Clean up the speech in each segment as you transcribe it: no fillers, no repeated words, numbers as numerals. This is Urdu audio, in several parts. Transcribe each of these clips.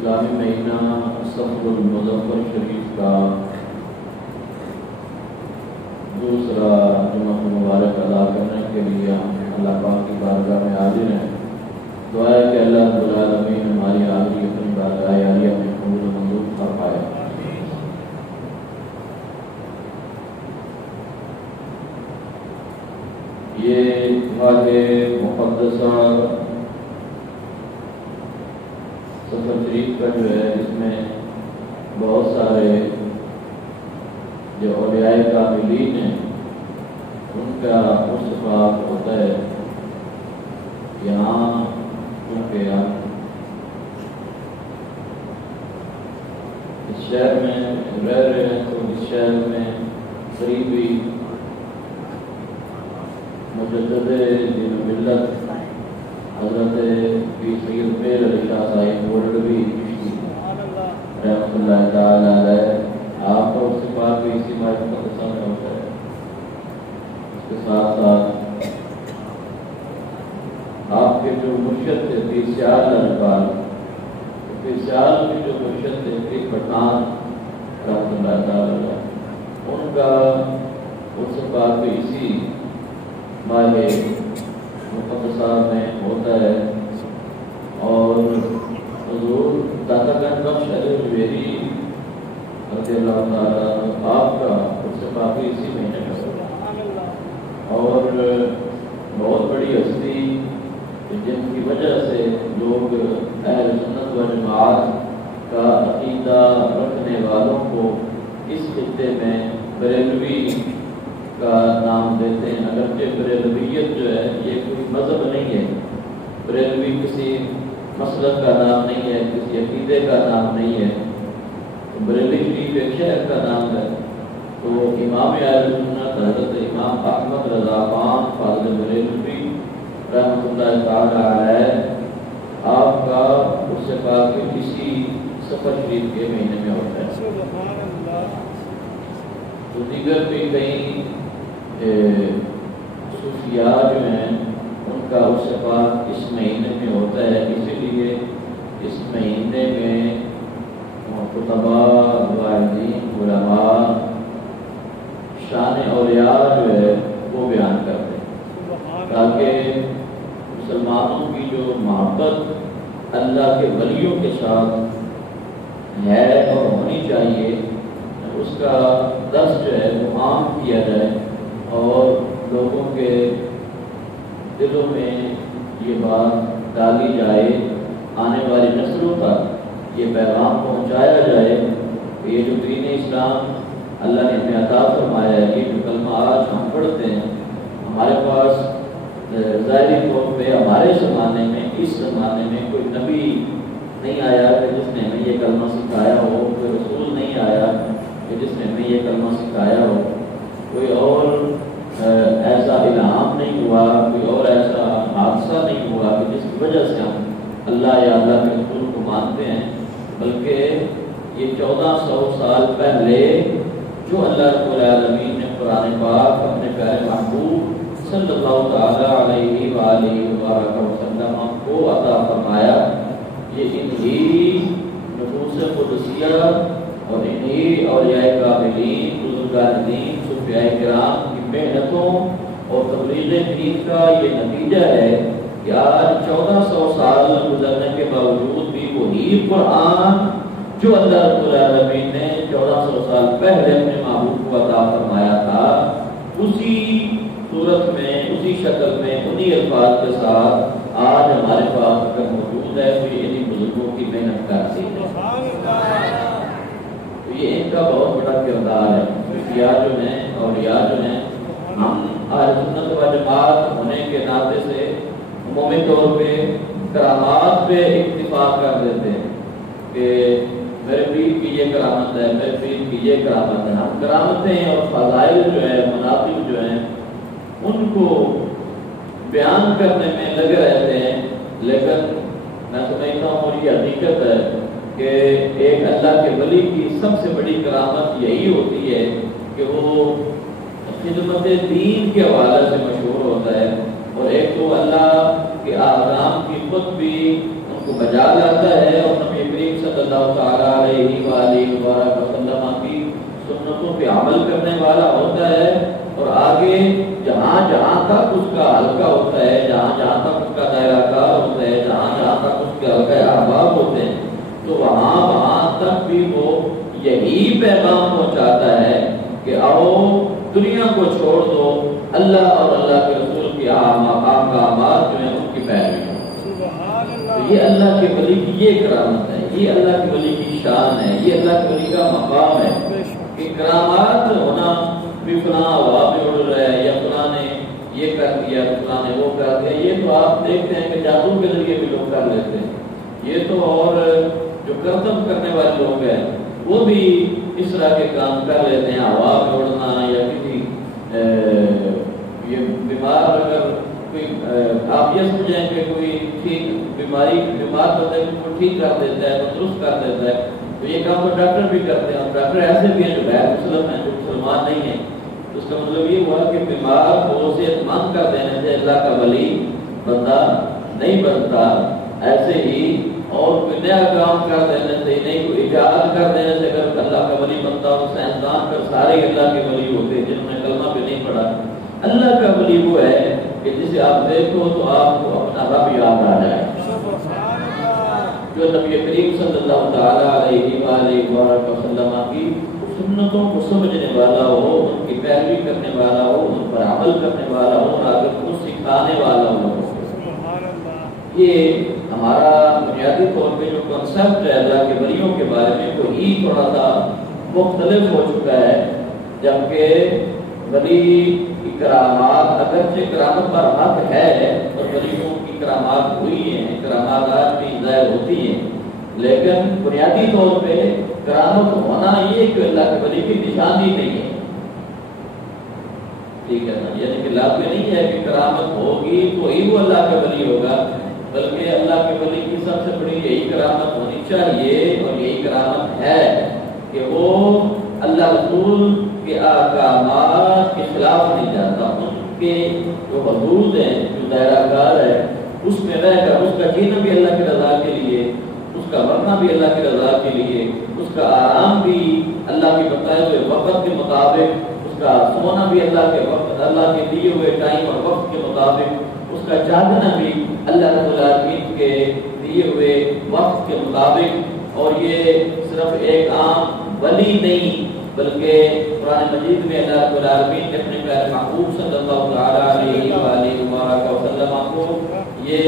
اسلامی مہینہ صفر المظفر شریف کا دوسرا جمعہ مبارک ادا کرنے کے لیے ہم اللہ پاک کی بارگاہ میں حاضر ہیں. دعا ہے کہ اللہ رب العالمین ہماری حاضری اپنی بارگاہ عالیہ میں قبول و منظور فرمائے. یہ واقع مقدسہ سفر شریف کا جو ہے اس میں بہت سارے جو اولیاء کاملین ہیں ان کا ارتباط ہوتا ہے. یہاں کیونکہ ہم اس شہر میں رہ رہے ہیں تو اس شہر میں قریبی مجدد دین و ملت حضرت پیر سید میر علی شاہ صاحب گولڈوی رحمۃ اللہ تعالی علیہ آپ کا اس سے بات بھی اسی بات مقدسہ میں ہوتا ہے. اس کے ساتھ ساتھ آپ کے جو مرشد تھے پیر سیال اقبال، پیر سیال کے جو مرشد تھے پیر پٹھان رحمۃ اللہ تعالی علیہ، ان کا اس سے بات بھی اسی ماہ مقدسہ میں ہوتا ہے. اور حضور داتا گنج بخش علی جویری رضی اللہ تعالیٰ آپ کا اس سے کافی اسی مہینے میں ہوتا. اور بہت بڑی ہستی جن کی وجہ سے لوگ اہل سنت و جماعت کا عقیدہ رکھنے والوں کو اس خطے میں بریلوی کا نام دیتے ہیں. اگرچہ بریلویت جو ہے یہ کوئی مذہب نہیں ہے، بریلوی کسی مسلک کا نام نہیں ہے، کسی عقیدے کا نام نہیں ہے. بریلی شریف ایک شہر کا نام ہے. تو امام اہل سنت حضرت امام احمد رضا خان فاضل بریلوی رحمۃ اللہ تعالی علیہ آپ کا اس سے کافی اسی سفر شریف کے مہینے میں ہوتا ہے. تو دیگر بھی کئی خصوصیات جو ہیں ان کا اس سے بات اس مہینے میں ہوتا ہے. اسی لیے اس مہینے میں خطبہ، واعظین، علماء شان اولیاء جو ہے وہ بیان کرتے ہیں تاکہ مسلمانوں کی جو محبت اللہ کے ولیوں کے ساتھ ہے اور ہونی چاہیے اس کا درس جو ہے وہ عام کیا جائے. دلوں میں یہ بات ڈالی جائے، آنے والی نسلوں تک یہ پیغام پہنچایا جائے کہ یہ جو دین اسلام اللہ نے ہمیں عطا فرمایا ہے، یہ جو کلمہ آج ہم پڑھتے ہیں، ہمارے پاس ظاہری طور پہ ہمارے زمانے میں، اس زمانے میں کوئی نبی نہیں آیا کہ جس نے ہمیں یہ کلمہ سکھایا ہو، کوئی رسول نہیں آیا کہ جس نے ہمیں یہ کلمہ سکھایا ہو، کوئی اور ایسا الہام نہیں ہوا، کوئی اور ایسا حادثہ نہیں ہوا کہ جس کی وجہ سے ہم اللہ یا اللہ کے رسول کو مانتے ہیں، بلکہ یہ 1400 سال پہلے جو اللہ رب العالمین نے قرآن پاک اپنے پیارے محبوب صلی اللہ تعالیٰ علیہ وآلہ وسلم کو عطا فرمایا، یہ انہی نفوس قدسیہ اور انہی اولیاء کاملین، بزرگان دین، صوفیاء کرام کی محنتوں اور تبلیغ دین کا یہ نتیجہ ہے کہ آج 1400 سال گزرنے کے باوجود بھی وہی قرآن جو اللہ رب العالمین نے 1400 سال پہلے اپنے محبوب کو عطا فرمایا تھا، اسی صورت میں، اسی شکل میں، انہی الفاظ کے ساتھ آج ہمارے پاس اگر موجود ہے تو یہ انہی بزرگوں کی محنت کا حاصل ہے۔ تو یہ ان کا بہت بڑا کردار ہے۔ صوفیاء جو ہیں، اولیاء جو ہیں، ہم اہل سنت و جماعت ہونے کے ناطے سے عمومی طور پہ کرامات پہ اتفاق کر دیتے ہیں کہ میرے پیر کی یہ کرامت ہے، میرے پیر کی یہ کرامت ہے۔ ہم کرامتیں اور فضائل جو ہے، مناقب جو ہیں، ان کو بیان کرنے میں لگے رہتے ہیں، لیکن میں سمجھتا ہوں اور یہ حقیقت ہے کہ ایک اللہ کے ولی کی سب سے بڑی کرامت یہی ہوتی ہے کہ وہ خدمت دین کے حوالے سے مشہور ہوتا ہے، اور ایک تو اللہ کے احکام کی خود بھی ان کو بجا لاتا ہے، اور نبی کریم صلی اللہ تعالیٰ علیہ وآلہ وسلم کی سنتوں پہ عمل کرنے والا ہوتا ہے، اور آگے جہاں جہاں تک اس کا حلقہ ہوتا ہے، جہاں جہاں تک اس کا دائرہ کار ہوتا ہے، جہاں جہاں تک اس کے حلقہ احباب ہوتے ہیں، تو وہاں وہاں تک بھی وہ یہی پیغام پہنچاتا ہے کہ آؤ دنیا کو چھوڑ دو، اللہ اور اللہ کے رسول کی احکامات جو ہیں ان کی پیروی کرو۔ تو یہ اللہ کے ولی کی یہ کرامت ہے، یہ اللہ کے ولی کی شان ہے، یہ اللہ کے ولی کا مقام ہے کہ کرامات ہونا بھی فلاں ہوا میں اڑ رہا ہے، یا فلاں نے یہ کر دیا، فلاں نے وہ کر دیا، یہ تو آپ دیکھتے ہیں کہ جادو کے ذریعے بھی لوگ کر لیتے ہیں، یہ تو اور جو کرتب کرنے والے لوگ ہیں وہ بھی اس طرح کے کام کر لیتے ہیں، ہوا میں اڑنا، یا کسی یہ بیمار اگر کوئی آپ یہ سمجھیں کہ کوئی ٹھیک بیمار بندے کو ٹھیک کر دیتا ہے، تندرست کر دیتا ہے، تو یہ کام تو ڈاکٹر بھی کرتے ہیں، اور ڈاکٹر ایسے بھی ہیں جو غیر مسلم ہیں، جو مسلمان نہیں ہیں۔ تو اس کا مطلب یہ ہوا کہ بیمار کو صحت مند کر دینے سے اللہ کا ولی بندہ نہیں بنتا، ایسے ہی اور کوئی نیا کام کر دینے سے، نہیں کوئی ایجاد کر دینے سے اگر اللہ کا ولی بنتا ہو، سائنسدان کر سارے اللہ کے ولی ہوتے جنہوں نے کلمہ بھی نہیں پڑھا۔ اللہ کا ولی وہ ہے کہ جسے آپ دیکھو تو آپ کو اپنا رب یاد آ جائے، جو نبی کریم صلی اللہ تعالیٰ علیہ وآلہ وسلم کی سنتوں کو سمجھنے والا ہو، ان کی پیروی کرنے والا ہو، ان پر عمل کرنے والا ہو، اور آگے کو سکھانے والا ہو۔ یہ ہمارا بنیادی طور پہ جو کنسپٹ ہے اللہ کے ولیوں کے بارے میں وہی تھوڑا سا مختلف ہو چکا ہے، جبکہ ولی کی کرامات اگرچہ کرامت پر حق ہے، اور ولیوں کی کرامات ہوئی ہیں، کرامات آج بھی ظاہر ہوتی ہیں، لیکن بنیادی طور پہ کرامت ہونا یہ کہ اللہ کے ولی کی نشانی نہیں ہے، ٹھیک ہے نا؟ یعنی کہ لازمی نہیں ہے کہ کرامت ہوگی تو ہی وہ اللہ کا ولی ہوگا، بلکہ اللہ کے ولی کی سب سے بڑی یہی کرامت ہونی چاہیے، اور یہی کرامت ہے کہ وہ اللہ رسول کے احکامات کے خلاف نہیں جاتا، ان کے جو حدود ہیں، جو دائرہ کار ہے، اس میں رہ کر اس کا جینا بھی اللہ کی رضا کے لیے، اس کا مرنا بھی اللہ کی رضا کے لیے، اس کا آرام بھی اللہ کے بتائے ہوئے وقت کے مطابق، اس کا سونا بھی اللہ کے وقت، اللہ کے دیے ہوئے ٹائم اور وقت کے مطابق، اس کا جاگنا بھی اللہ رب العالمین کے دیے ہوئے وقت کے مطابق۔ اور یہ صرف ایک عام ولی نہیں، بلکہ قرآن مجید میں اللہ رب العالمین نے اپنے پیارے محبوب صلی اللہ علیہ وآلہ وسلم کو یہ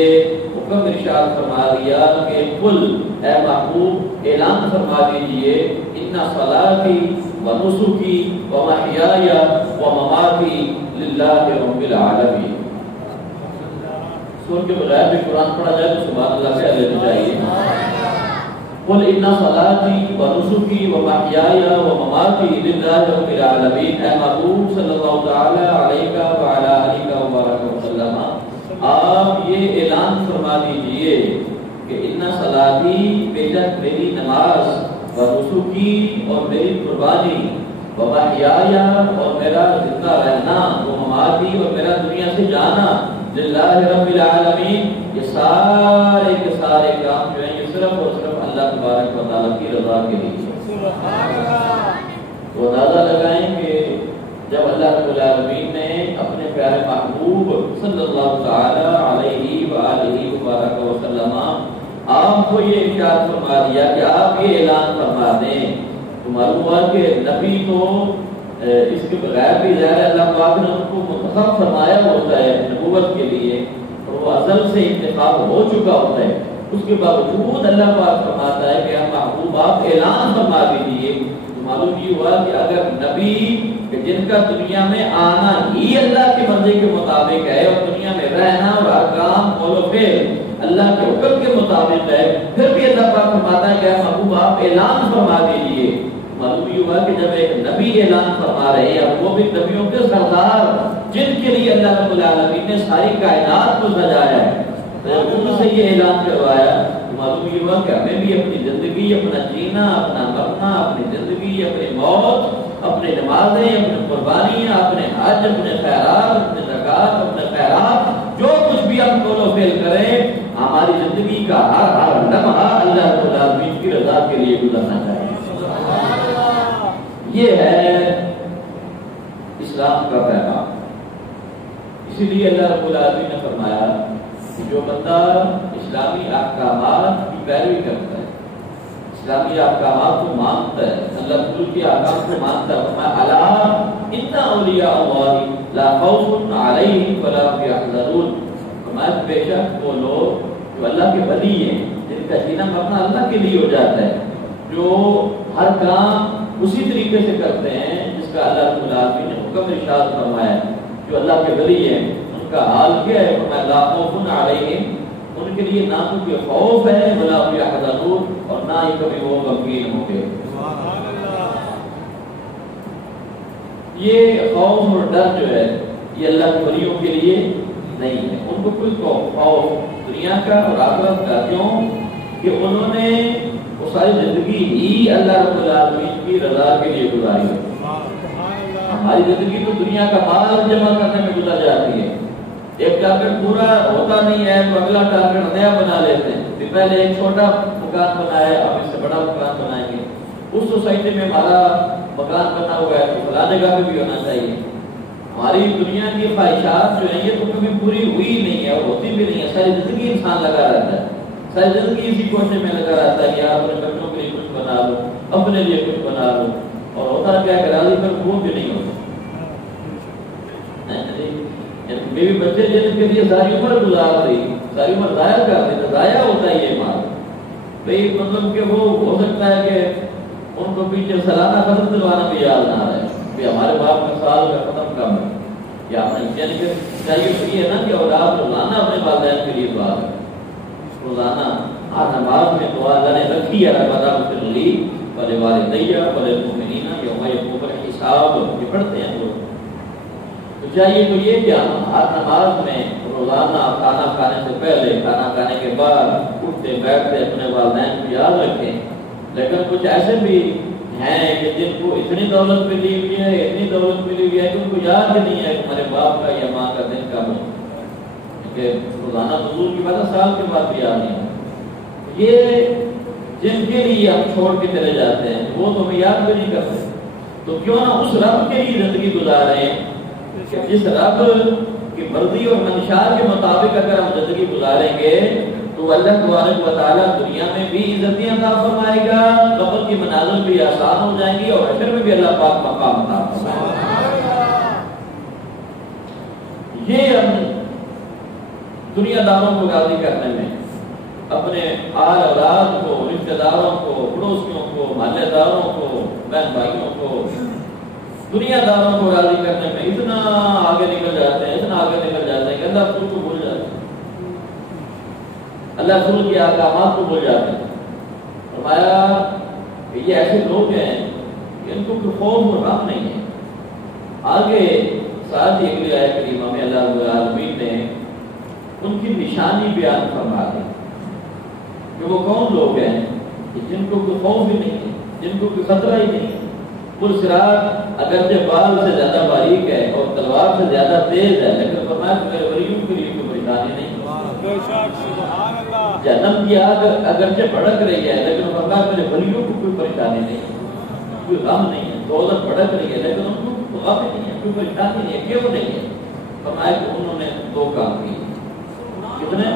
حکم ارشاد فرما دیا کہ قل اے محبوب اعلان فرما دیجئے ان صلاتی و نسکی و محیای و مماتی للہ رب العالمین. سن کے بغیر بھی قرآن پڑھا جائے تو سبحان اللہ کہہ لینا چاہیے. قل ان صلاتی و نسکی و محیای و مماتی للہ رب العالمین. اے محبوب صلی اللہ تعالی علیہ وعلی آلہ وبارک وسلم آپ یہ اعلان فرما دیجئے کہ ان صلاتی بے شک میری نماز و نسکی اور میری قربانی و محیای اور میرا زندہ رہنا و مماتی اور میرا دنیا سے جانا للہ رب العالمین یہ سارے کے سارے کام جو ہیں یہ صرف اور صرف اللہ تبارک و تعالیٰ کی رضا کے لیے. تو اندازہ لگائیں کہ جب اللہ رب العالمین نے اپنے پیارے محبوب صلی اللہ تعالی علیہ وآلہ وبارک وسلم آپ کو یہ ارشاد فرما دیا کہ آپ یہ اعلان فرما دیں تو معلوم ہوا کہ نبی تو اس کے بغیر بھی ظاہر اللہ پاک نے ان کو منتخب فرمایا ہوتا ہے نبوت کے لیے اور وہ ازل سے انتخاب ہو چکا ہوتا ہے. اس کے باوجود اللہ پاک فرماتا ہے کہ محبوب آپ اعلان فرما دیجیے. معلوم یہ ہوا کہ اگر نبی جن کا دنیا میں آنا ہی اللہ کی مرضی کے مطابق ہے اور دنیا میں رہنا اور ہر کام قول و فعل اللہ کے حکم کے مطابق ہے پھر بھی اللہ پاک فرماتا ہے کہ محبوب آپ اعلان فرما دیجیے. معلوم یہ ہوا کہ جب ایک نبی اعلان فرما رہے ہیں اور وہ بھی نبیوں کے سردار جن کے لیے اللہ رب العالمین نے ساری کائنات کو سجایا ہے ان سے یہ اعلان کروایا. معلوم یہ ہوا کہ ہمیں بھی اپنی زندگی اپنا جینا اپنا مرنا اپنی زندگی اپنی موت اپنی نمازیں اپنی قربانیاں اپنے حج اپنے خیرات اپنے زکات اپنے خیرات جو کچھ بھی ہم قول و فعل کریں ہماری زندگی کا ہر لمحہ اللہ رب العالمین کی رضا کے لیے گزرنا چاہیے. یہ ہے اسلام کا پیغام. اسی لیے اللہ رب العالمین نے فرمایا کہ جو بندہ اسلامی احکامات کی پیروی کرتا ہے اسلامی احکامات کو مانتا ہے اللہ رسول کے احکام کو مانتا ہے فرمایا الا ان اولیاء اللہ لا خوف علیہم ولا هم يحزنون. فرمایا بے شک وہ لوگ جو اللہ کے ولی ہیں جن کا جینا مرنا اللہ کے لیے ہو جاتا ہے جو ہر کام اسی طریقے سے کرتے ہیں جس کا اللہ رب العالمین نے حکم ارشاد فرمایا جو اللہ کے ولی ہیں ان کا حال کیا ہے فرمایا لا خوف علیہم ان کے لیے نہ کوئی خوف ہے ولا هم يحزنون اور نہ ہی کبھی وہ غمگین ہوں گے. یہ خوف اور ڈر جو ہے یہ اللہ کے ولیوں کے لیے نہیں ہے. ان کو کوئی خوف دنیا کا اور آخرت کا کیوں کہ انہوں نے وہ ساری زندگی ہی اللہ رب العالمین کی رضا کے لیے گزاری ہے. ہماری زندگی تو دنیا کا مال جمع کرنے میں گزر جاتی ہے. ایک ٹارگیٹ پورا ہوتا نہیں ہے تو اگلا ٹارگیٹ نیا بنا لیتے ہیں. پہلے ایک چھوٹا مکان بنایا اب اس سے بڑا مکان بنائیں گے. اس سوسائٹی میں ہمارا مکان بنا ہوا ہے تو فلاں جگہ پہ بھی ہونا چاہیے. ہماری دنیا کی خواہشات جو ہیں یہ تو کبھی پوری ہوئی نہیں ہے اور ہوتی بھی نہیں ہے. ساری زندگی انسان لگا رہتا ہے ساری زندگی اسی کوشش میں لگا رہتا ہے کہ آپ اپنے بچوں کے لیے کچھ بنا لو اپنے لیے کچھ بنا لو اور ہوتا کیا کہ راضی پر وہ بھی نہیں ہوتا. میری بچے جن کے لیے ساری عمر گزار رہی ساری عمر ضائع کر رہی تو ضائع ہوتا ہے یہ مال. بھائی مطلب کہ وہ ہو سکتا ہے کہ ان کو پیچھے سالانہ ختم دلوانا بھی یاد نہ رہے کہ ہمارے باپ کا سال کا ختم کم ہے یا یعنی کہ چاہیے تو یہ ہے نا کہ اولاد روزانہ اپنے والدین کے لیے دعا کرے. روزانہ ہر نماز میں دعا اللہ نے رکھی ہے ربنا اغفر لی ولوالدی وللمؤمنین یوم یقوم الحساب یہ پڑھتے ہیں لوگ. تو چاہیے تو یہ کہ ہم ہر نماز میں روزانہ کھانا کھانے سے پہلے کھانا کھانے کے بعد اٹھتے بیٹھتے اپنے والدین کو یاد رکھیں. لیکن کچھ ایسے بھی ہیں کہ جن کو اتنی دولت ملی ہوئی ہے اتنی دولت ملی ہوئی ہے کہ ان کو یاد نہیں ہے کہ ہمارے باپ کا یا ماں کا دن کب ہے کہ روزانہ حضور کی بات سال کے بعد بھی یاد نہیں ہے. یہ جن کے لیے ہم چھوڑ کے چلے جاتے ہیں وہ تو ہمیں یاد بھی نہیں کرتے. تو کیوں نہ اس رب کے لیے زندگی گزاریں کہ جس رب کی مرضی اور منشا کے مطابق اگر ہم زندگی گزاریں گے تو اللہ تبارک و تعالیٰ دنیا میں بھی عزتیں عطا فرمائے گا قبر کی منازل بھی آسان ہو جائیں گی اور حشر میں بھی اللہ پاک مقام عطا فرمائے گا. یہ ہم دنیا داروں کو راضی کرنے میں، اپنے آل اولاد کو، رشتہ داروں کو، پڑوسیوں کو، محلے داروں کو، بہن بھائیوں کو، دنیا داروں کو راضی کرنے میں اتنا آگے نکل جاتے ہیں، اتنا آگے نکل جاتے ہیں کہ اللہ رسول کو بھول جاتے ہیں، اللہ رسول کے احکامات کو بھول جاتے ہیں۔ فرمایا کہ یہ ایسے لوگ ہیں کہ ان کو کوئی خوف اور غم نہیں ہے۔ آگے ساتھ ہی اگلی آیت کریمہ میں اللہ رب العالمین نے ان کی نشانی بیان فرما دی کہ وہ کون لوگ ہیں کہ جن کو کوئی خوف بھی نہیں ہے، جن کو کوئی خطرہ ہی نہیں ہے۔ پل صراط اگرچہ بال سے زیادہ باریک ہے اور تلوار سے زیادہ تیز ہے، لیکن فرمایا کہ میرے ولیوں کے لیے کوئی پریشانی نہیں۔ جہنم کی آگ اگرچہ بھڑک رہی ہے، لیکن فرمایا میرے ولیوں کو کوئی پریشانی نہیں، کوئی غم نہیں ہے۔ دولت بھڑک رہی ہے لیکن ان کو غم نہیں ہے، کوئی پریشانی نہیں ہے۔ کیوں نہیں ہے؟ فرمایا کہ انہوں نے دو کام کیے۔ کتنے؟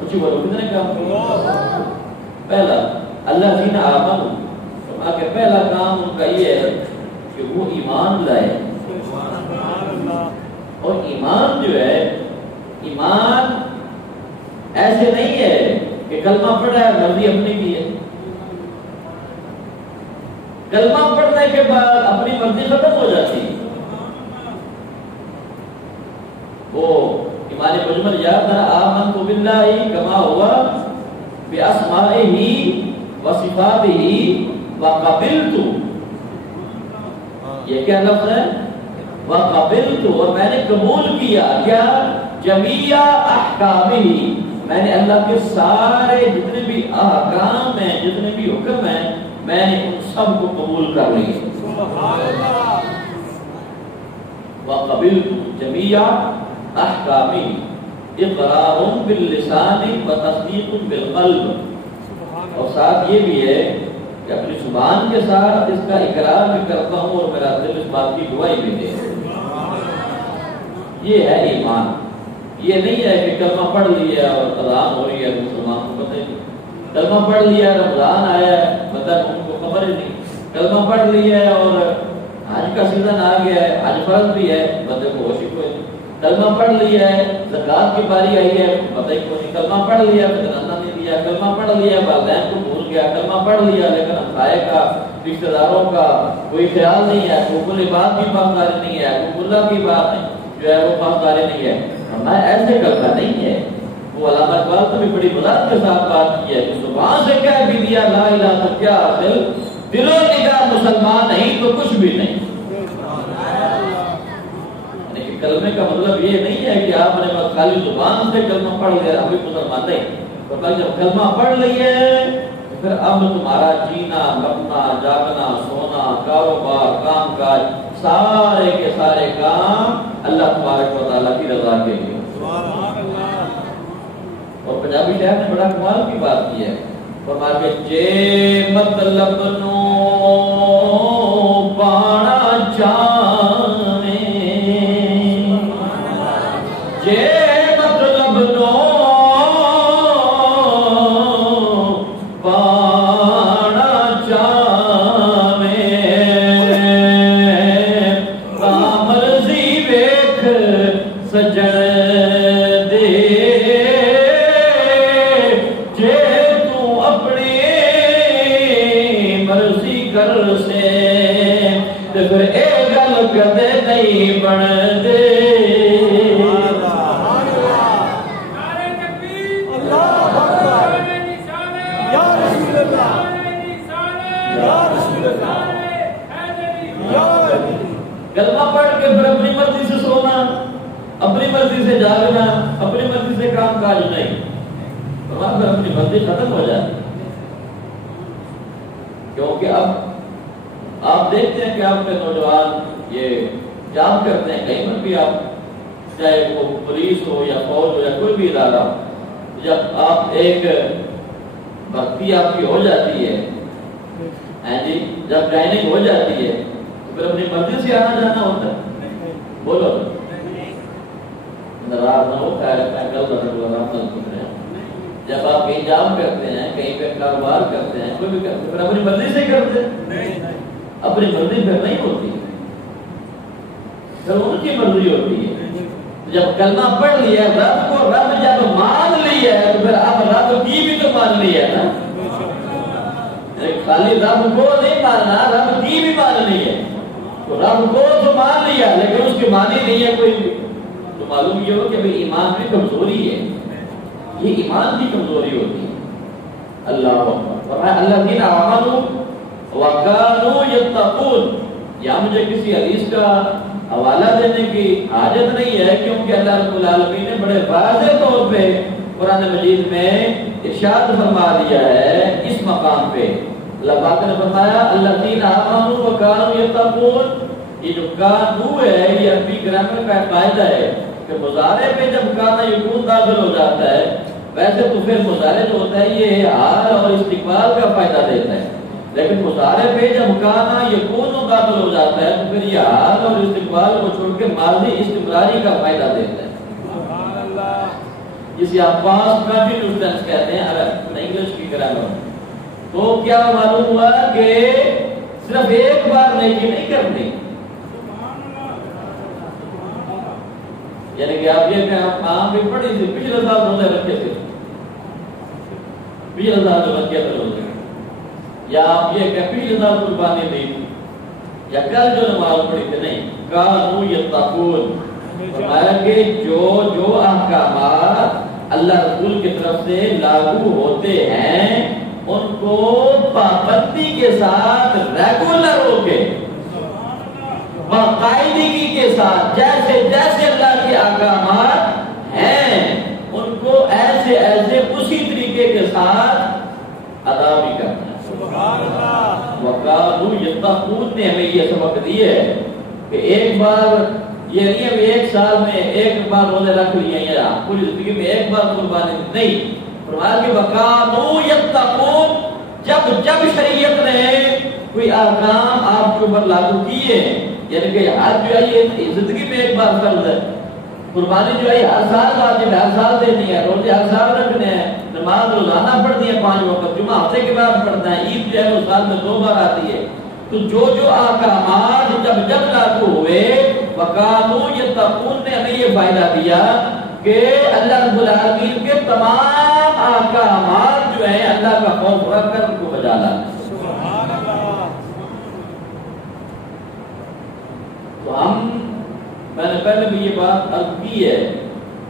کچھ بولو، کتنے کام کیے؟ پہلا اللہ جی نے آمن، کہ پہلا کام ان کا یہ ہے کہ وہ ایمان لائے، اور ایمان جو ہے، ایمان ایسے نہیں ہے کہ کلمہ پڑھا ہے مرضی اپنی کی ہے، کلمہ پڑھنے کے بعد اپنی مرضی ختم ہو جاتی ہے۔ وہ ایمان مجمل یاد تھا، آمنت باللہ کما ہوا باسمائہ وصفاتہ وقبلت، یہ کیا لفظ ہے؟ وقبلت، اور میں نے قبول کیا کیا؟ جمیع احکامہ، میں نے اللہ کے سارے جتنے بھی احکام ہیں، جتنے بھی حکم ہیں، میں نے ان سب کو قبول کر لیا۔ وقبلت جمیع احکامہ، اقرار باللسان وتصدیق بالقلب، اور ساتھ یہ بھی ہے کہ اپنی زبان کے ساتھ اس کا اقرار بھی کرتا ہوں اور میرا دل اس بات کی گواہی بھی دے۔ یہ ہے ایمان۔ یہ نہیں ہے کہ کلمہ پڑھ لیا اور اذان ہو رہی ہے مسلمان کو پتہ نہیں، کلمہ پڑھ لیا رمضان آیا ہے مطلب ان کو خبر ہی نہیں، کلمہ پڑھ لیا ہے اور حج کا سیزن آ گیا ہے، حج فرض بھی ہے بندے کو ہوش ہی کوئی نہیں، کلمہ پڑھ لیا ہے زکات کی باری آئی ہے پتہ ہی کوئی نہیں، کلمہ پڑھ لیا فطرانہ نہیں دیا، کلمہ پڑھ لیا والدین کو بھول گیا، کلمہ پڑھ لیا لیکن ہمسائے کا، رشتہ داروں کا کوئی خیال نہیں ہے، کوئی بات بھی پاسداری نہیں ہے، کوئی اللہ کی بات نہیں جو ہے وہ پاسداری نہیں ہے۔ ہمارا ایسے کرتا نہیں ہے۔ وہ علامہ اقبال تو بھی بڑی وضاحت کے ساتھ بات کی ہے کہ زبان سے کہہ بھی دیا لا الہ تو کیا حاصل، دل و نگاہ مسلمان نہیں تو کچھ بھی نہیں۔ یعنی کلمے کا مطلب یہ نہیں ہے کہ آپ نے بس خالی زبان سے کلمہ پڑھ لیا ابھی مسلمان نہیں، تو جب کلمہ پڑھ لیے پھر اب تمہارا جینا مرنا جاگنا سونا کاروبار کام کاج سارے کے سارے کام اللہ تبارک و تعالیٰ کی رضا کے لیے۔ اور پنجابی شاعر نے بڑا کمال کی بات کی ہے، فرمایا کہ جے مطلب نو بانا جانے، جے مطلب نو کلمہ پڑھ کے پھر اپنی مرضی سے سونا، اپنی مرضی سے جاگنا، اپنی مرضی سے کام کاج نہیں، تو وہاں پھر اپنی مرضی ختم ہو جاتی۔ کیونکہ اب آپ دیکھتے ہیں کہ آپ کے نوجوان یہ جاب کرتے ہیں، کہیں پر بھی آپ چاہے وہ پولیس ہو یا فوج ہو یا کوئی بھی ادارہ ہو، جب آپ ایک بھرتی آپ کی ہو جاتی ہے، جی جب جوائننگ ہو جاتی ہے تو پھر اپنی مرضی سے آنا جانا ہوتا ہے، بولو ناراض نہ ہو، خیر جب آپ کہیں جاب کرتے ہیں، کہیں پہ کاروبار کرتے ہیں، کوئی بھی کرتے ہیں، پھر اپنی مرضی سے کرتے ہیں، اپنی مرضی پھر نہیں ہوتی، پھر ان کی مرضی ہوتی ہے۔ جب کلمہ پڑھ لیا رب کو رب جب مان لیا ہے تو پھر اب رب کی بھی تو مان لی ہے نا. خالی رب کو نہیں ماننا، رب کی بھی ماننی ہے. تو رب کو تو مان لیا لیکن اس کی مانی نہیں ہے کوئی بھی. تو معلوم یہ ہو کہ بھئی ایمان میں کمزوری ہے، یہ ایمان کی کمزوری ہوتی ہے. اللہ اکبر. الذین آمنوا وکانوا یتقون. یا مجھے کسی حدیث کا حوالہ دینے کی حاجت نہیں ہے کیونکہ اللہ رب العالمین نے بڑے واضح طور پہ قرآن مجید میں ارشاد فرما دیا ہے. اس مقام پہ اللہ پاک نے فرمایا الذین آمنوا وکانوا یتقون. یہ جو کانوا ہے یہ عربی گرامر کا قاعدہ ہے کہ مضارع پہ جب کانا یکون داخل ہو جاتا ہے، ویسے تو پھر مضارع جو ہوتا ہے یہ حال اور استقبال کا فائدہ دیتا ہے، لیکن مضارع پہ جب کانا یکون داخل ہو جاتا ہے تو پھر یہ حال اور استقبال کو چھوڑ کے ماضی استمراری کا فائدہ دیتا ہے. جسے آپ پاسٹ کنٹینیوس ٹینس کہتے ہیں عرب انگلش کی گرامر. تو کیا معلوم ہوا کہ صرف ایک بار نیکی نہیں کرنی، یعنی کہ آپ یہ کہ آپ بھی پڑھی تھی پچھلے سال روزے رکھے تھے، پچھلے سال جو رکھے تھے روزے، یا آپ یہ کہ پچھلے سال قربانی دی یا کل جو نماز پڑھی تھی، نہیں. کانوا یتقون. فرمایا کہ جو احکامات اللہ رسول کی طرف سے لاگو ہوتے ہیں ان کو پابندی کے ساتھ ریگولر ہو کے باقاعدگی کے ساتھ جیسے جیسے اللہ کے احکامات ہیں ان کو ایسے ایسے اسی طریقے کے ساتھ ادا بھی کرنا ہے. سبحان اللہ. وقالوا یتقون نے ہمیں یہ سبق دی ہے کہ ایک بار یہ نہیں ہے ایک سال میں ایک بار روزے رکھ لیے یا پوری زندگی میں ایک بار قربانی نہیں. فرمایا کہ وقالوا یتقون. جب شریعت نے کوئی احکام آپ کے اوپر لاگو کیے، یعنی کہ حج جو ہے یہ زندگی میں ایک بار فرض ہے، قربانی جو ہے ہر سال واجب ہے، ہر سال دینی ہے، روزے ہر سال رکھنے ہیں، نماز روزانہ پڑھنی ہے 5 وقت، جمعہ ہفتے کے بعد پڑھنا ہے، عید جو ہے وہ سال میں 2 بار آتی ہے. تو جو احکامات جب لاگو ہوئے وقالوا یتقون نے ہمیں یہ فائدہ دیا کہ اللہ رب العالمین کے تمام احکامات جو ہیں اللہ کا خوف رکھ کر ان کو بجا لانا. سبحان اللہ. تو میں نے پہلے بھی یہ بات عرض کی ہے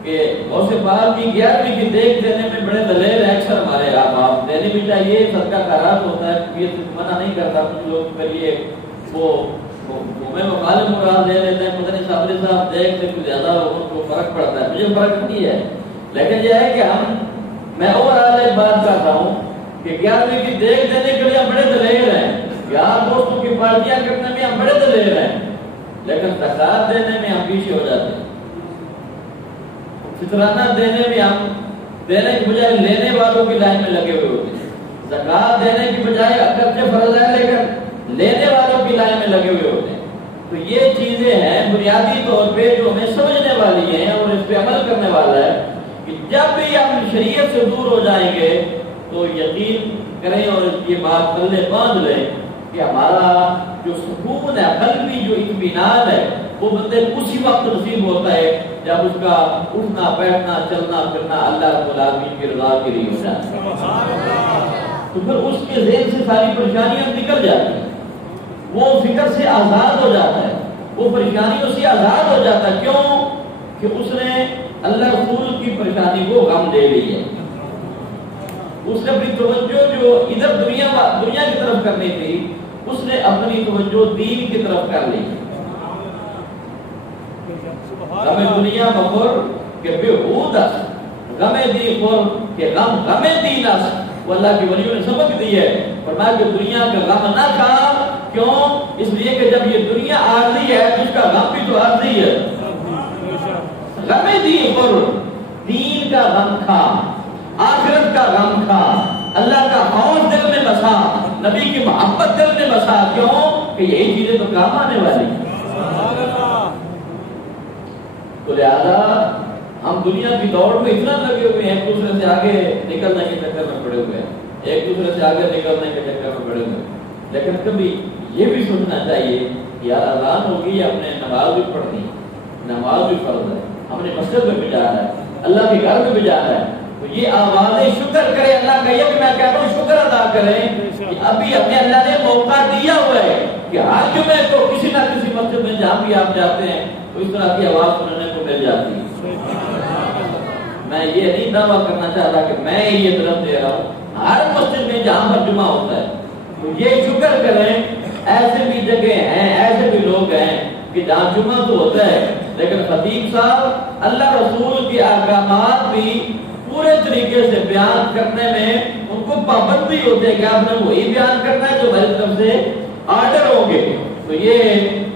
کہ غوث پاک کی 11ویں کی دیکھ دینے میں بڑے دلیر ہیں اکثر ہمارے آپ دینے بھی چاہیے، صدقہ خیرات ہوتا ہے، یہ منع نہیں کرتا. کچھ لوگ کے لیے وہ میں مخالف مراد دے لیتے ہیں، پتہ نہیں صاحب دیکھتے کچھ زیادہ ان کو فرق پڑتا ہے. مجھے فرق نہیں ہے، لیکن یہ ہے کہ میں اور ایک بات کرتا ہوں کہ 11ویں کی دیکھ دینے کے لیے ہم بڑے دلیر ہیں، یار دوستوں کی پارٹیاں کرنے میں ہم بڑے دلیر ہیں، لیکن زکات دینے میں ہم پیچھے ہو جاتے ہیں. فطرانہ دینے میں ہم دینے کی بجائے لینے والوں کی لائن میں لگے ہوئے ہوتے ہیں. زکات دینے کی بجائے اگرچہ فرض ہے لیکن لینے والوں کی لائن میں لگے ہوئے ہوتے ہیں. تو یہ چیزیں ہیں بنیادی طور پہ جو ہمیں سمجھنے والی ہیں اور اس پہ عمل کرنے والا ہے کہ جب بھی ہم شریعت سے دور ہو جائیں گے تو یقین کریں اور یہ بات پلے باندھ لیں کہ ہمارا جو سکون ہے، قلبی جو اطمینان ہے، وہ بندے اسی وقت نصیب ہوتا ہے جب اس کا اٹھنا بیٹھنا چلنا پھرنا اللہ رب العالمین کی رضا کے لیے ہوتا ہے. تو پھر اس کے ذہن سے ساری پریشانیاں نکل جاتی ہیں، وہ فکر سے آزاد ہو جاتا ہے، وہ پریشانیوں سے آزاد ہو جاتا ہے. کیوں کہ اس نے اللہ رسول کی پریشانی کو غم دے لی ہے. اس نے اپنی توجہ جو ادھر دنیا کی طرف کرنی تھی اس نے اپنی توجہ دین کی طرف کر لی. غم دنیا مخور کہ بہود غم دی خور کہ غم دین اس. وہ اللہ کی ولیوں نے سبق دی ہے، فرمایا کہ دنیا کا غم نہ کھا. کیوں؟ اس لیے کہ جب یہ دنیا عارضی ہے تو اس کا غم بھی تو عارضی ہے. غم دی خور، دین کا غم کھا، آخرت کا غم کھا، اللہ کا خوف دل میں بسا، نبی کی محبت دل میں بسا. کیوں کہ یہی چیزیں تو کام آنے والی. تو لہذا ہم دنیا کی دوڑ میں اتنا لگے ہوئے ہیں، ایک دوسرے سے آگے نکلنے کے چکر میں پڑے ہوئے ہیں، ایک دوسرے سے آگے نکلنے کے چکر میں پڑے ہوئے ہیں. لیکن کبھی یہ بھی سوچنا چاہیے کہ یار اذان ہوگی، اپنے نماز بھی پڑھنی، نماز بھی فرض ہے، اپنے مسجد میں بھی جا رہا ہے، اللہ کے گھر میں بھی جا رہا ہے، تو یہ آوازیں شکر کرے اللہ کا، یہ بھی میں کہتا ہوں شکر ادا کریں کہ ابھی ہمیں اللہ نے موقع دیا ہوا ہے کہ ہر جمعے کو کسی نہ کسی مسجد میں جہاں بھی آپ جاتے ہیں تو اس طرح کی آواز سننے کو مل جاتی ہے۔ میں یہ نہیں دعویٰ کرنا چاہتا کہ میں یہ طرف دے رہا ہوں، ہر مسجد میں جہاں پر جمعہ ہوتا ہے تو یہ شکر کریں۔ ایسے بھی جگہ ہیں، ایسے بھی لوگ ہیں کہ جہاں جمعہ تو ہوتا ہے لیکن خطیب صاحب اللہ رسول کے احکامات بھی پورے طریقے سے بیان کرنے میں ان کو پابندی ہوتی ہے کہ آپ نے وہی بیان کرنا ہے جو میری طرف سے آرڈر ہوں گے۔ تو یہ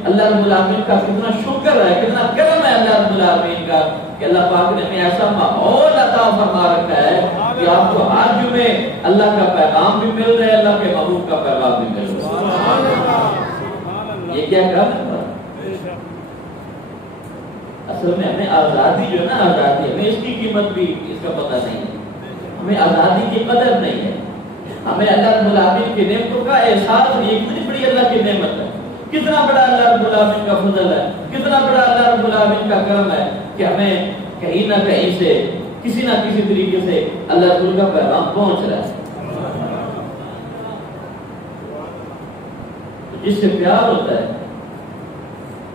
اللہ رب العالمین کا کتنا شکر ہے، کتنا کرم ہے اللہ رب العالمین کا کہ اللہ پاک نے ہمیں ایسا ماحول عطا فرما رکھا ہے کہ آپ کو ہر جمعے اللہ کا پیغام بھی مل رہا ہے، اللہ کے محبوب کا پیغام بھی مل رہا ہے۔ یہ کیا کام ہے؟ اصل میں ہمیں آزادی جو ہے نا، آزادی ہمیں اس کی قیمت بھی اس کا پتہ نہیں ہے، ہمیں آزادی کی قدر نہیں ہے، ہمیں اللہ رب العالمین کی نعمتوں کا احساس نہیں ہے۔ کتنی بڑی اللہ کی نعمت ہے، کتنا بڑا اللہ رب العالمین کا فضل ہے، کتنا بڑا اللہ رب العالمین کا کرم ہے کہ ہمیں کہیں نہ کہیں سے کسی نہ کسی طریقے سے اللہ رسول کا پیغام پہنچ رہا ہے۔ جس سے پیار ہوتا ہے،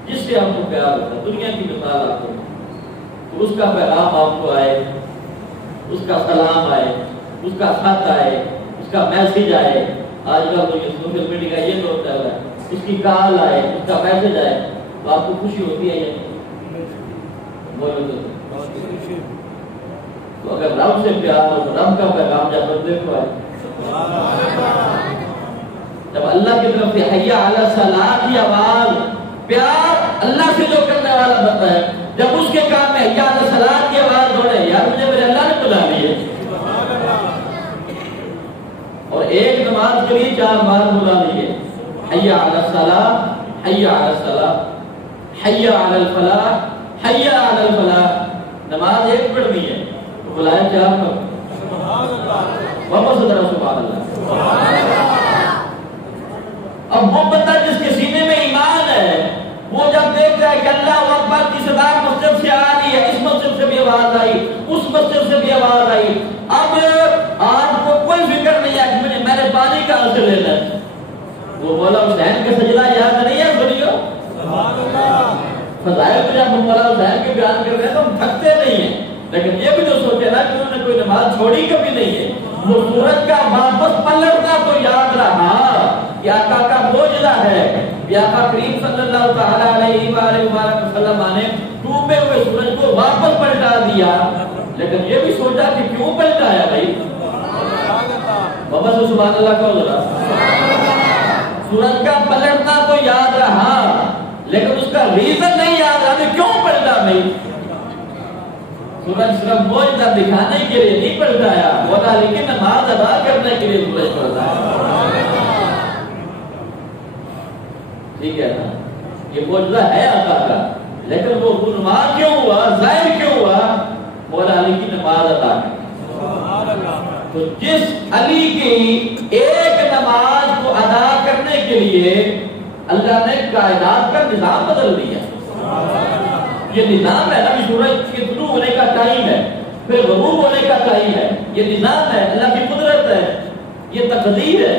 جس سے آپ کو پیار ہوتا ہے، دنیا کی مثال آپ کو، تو اس کا پیغام آپ کو آئے، اس کا سلام آئے، اس کا خط آئے، اس کا میسج آئے، آج کل تو یہ سوشل میڈیا کا یہ تو ہوتا ہے، اس کی کال آئے، اس کا میسج آئے، تو آپ کو خوشی ہوتی ہے یا نہیں؟ بولو تو اگر رب سے پیار ہو تو رب کا پیغام جب بندے کو آئے، جب اللہ کی طرف سے حی علی الصلاۃ کی آواز، پیار اللہ سے جو کرنے والا بنتا ہے، جب اس کے کام میں حی علی الصلاۃ کی آواز دوڑے، یار مجھے میرے اللہ نے بلا لی ہے، اور ایک نماز کے لیے 4 بار بلا لیے، حی علی الصلاۃ، حی علی الصلاۃ، حی علی الفلاح، حی علی الفلاح۔ نماز ایک پڑھنی ہے تو بلایا 4 بار، واپس ادھر سبحان اللہ۔ اب وہ بندہ جس کے سینے میں ایمان ہے، وہ جب دیکھتا ہے کہ اللہ اکبر کی صدا مسجد سے آ رہی ہے، اس مسجد سے بھی آواز آئی، اس مسجد سے بھی آواز آئی، اب آپ کو کوئی فکر نہیں ہے کہ میں نے پانی کہاں سے لینا ہے۔ وہ مولا حسین کا سجدہ یاد نہیں ہے؟ سنیو فضائل میں جب مولا حسین کے بیان کر رہے ہیں تو ہم تھکتے نہیں ہیں، لیکن یہ بھی جو سوچے نا کہ انہوں نے کوئی نماز چھوڑی کبھی نہیں ہے۔ وہ سورج کا واپس پلٹنا تو یاد رہا کہ آقا کا معجزہ ہے، کہ آقا کریم صلی اللہ تعالی علیہ وآلہ وسلم نے ڈوبے ہوئے سورج کو واپس پلٹا دیا، لیکن یہ بھی سوچا کہ کیوں پلٹایا بھائی؟ بابا سے سبحان اللہ کا ذرا۔ سورج کا پلٹنا تو یاد رہا لیکن اس کا ریزن نہیں یاد رہا کہ کیوں پلٹا بھائی۔ سورج صرف معجزہ دکھانے کے لیے نہیں پلٹایا، مولا علی کی نماز ادا کرنے کے لیے سورج پلٹایا۔ ٹھیک ہے نا، یہ معجزہ ہے آقا کا، لیکن وہ رونما کیوں ہوا، ظاہر کیوں ہوا؟ مولا علی کی نماز ادا کرنے۔ تو جس علی کی ایک نماز کو ادا کرنے کے لیے اللہ نے کائنات کا نظام بدل دیا۔ یہ نظام ہے، ابھی سورج کے طلوع ہونے کا ٹائم ہے، پھر غروب ہونے کا ٹائم ہے، یہ نظام ہے، اللہ کی قدرت ہے، یہ تقدیر ہے۔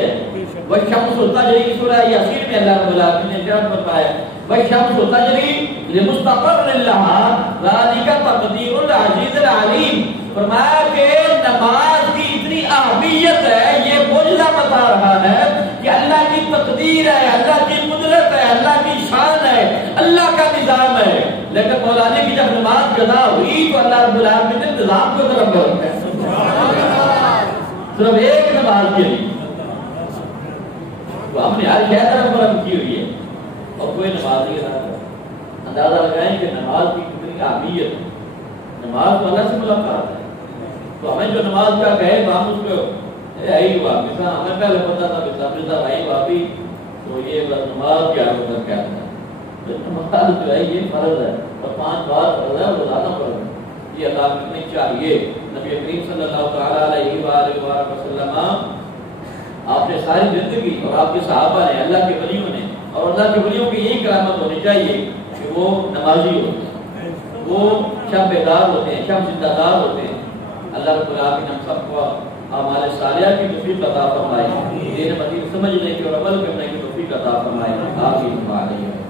والشمس تجری، سورہ یاسین میں اللہ رب العالمین نے ارشاد فرمایا والشمس تجری لمستقر لها ذلك تقدیر العزیز العلیم۔ فرمایا کہ نماز کی اتنی اہمیت ہے، یہ معجزہ بتا رہا ہے کہ اللہ کی تقدیر ہے، اللہ کی قدرت ہے، اللہ کی شان ہے، اللہ کا نظام ہے۔ لیکن مولا علی کی جب نماز قضا ہوئی تو اللہ رب العالمین نے نظام کو طرف رکھا ہے، صرف ایک نماز کے لیے۔ تو ہم نے ہر شہر طرف مرم کی ہوئی ہے اور کوئی نماز نہیں ادا کرتا۔ اندازہ لگائیں کہ نماز کی کتنی اہمیت ہے۔ نماز تو اللہ سے ملاقات ہے، تو ہمیں جو نماز کا کہے تو ہم اس کو آئی واپی، ہمیں پہلے پتا تھا آئی واپی، تو یہ بس نماز کیا ہوتا کیا تھا؟ نماز جو ہے یہ فرض ہے، اور 5 بار فرض ہے، روزانہ فرض ہے، یہ ادا کرنی چاہیے۔ نبی کریم صلی اللہ تعالی علیہ وآلہ وسلم، آپ نے ساری زندگی اور آپ کے صحابہ نے، اللہ کے ولیوں نے، اور اللہ کے ولیوں کی یہی کرامت ہونی چاہیے کہ وہ نمازی ہوتے ہیں، وہ شب بیدار ہوتے ہیں، شب زندہ دار ہوتے ہیں۔ اللہ رب العالمین ہم سب کو اعمال صالحہ کی توفیق عطا فرمائے، دین مدین سمجھنے کی اور عمل کرنے کی توفیق عطا فرمائے۔ آمین۔